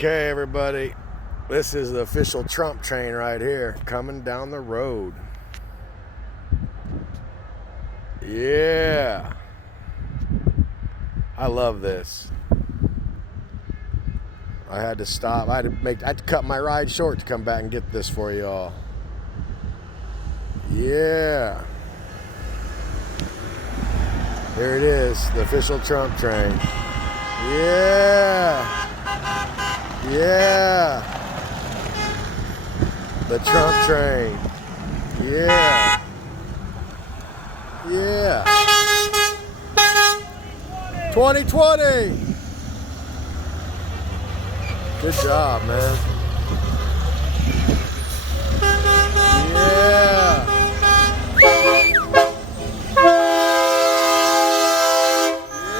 Okay, everybody, this is the official Trump train right here, coming down the road. Yeah, I love this. I had to stop. I had to cut my ride short to come back and get this for y'all. Yeah, here it is, the official Trump train. Yeah. Yeah. The Trump train. Yeah. Yeah. 2020. Good job, man. Yeah.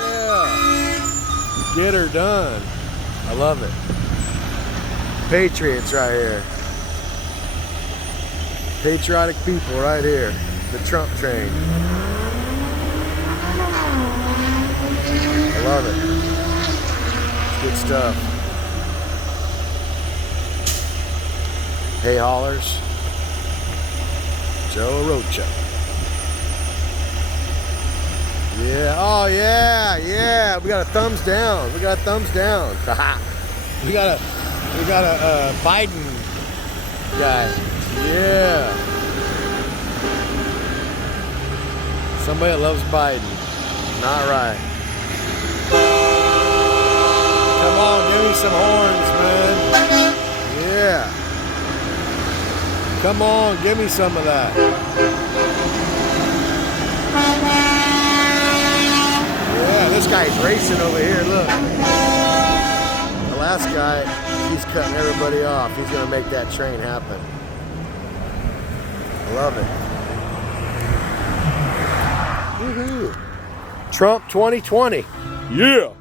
Yeah. Get her done. I love it. Patriots right here. Patriotic people right here. The Trump train. I love it. It's good stuff. Hay haulers. Joe Rocha. Yeah. Oh yeah. Yeah. We got a thumbs down. We got a thumbs down. We got a Biden guy. Yeah. Somebody that loves Biden. Not right. Come on, give me some horns, man. Yeah. Come on, give me some of that. Yeah, this guy's racing over here, look. The last guy, he's cutting everybody off. He's going to make that train happen. I love it. Woohoo. Trump 2020. Yeah.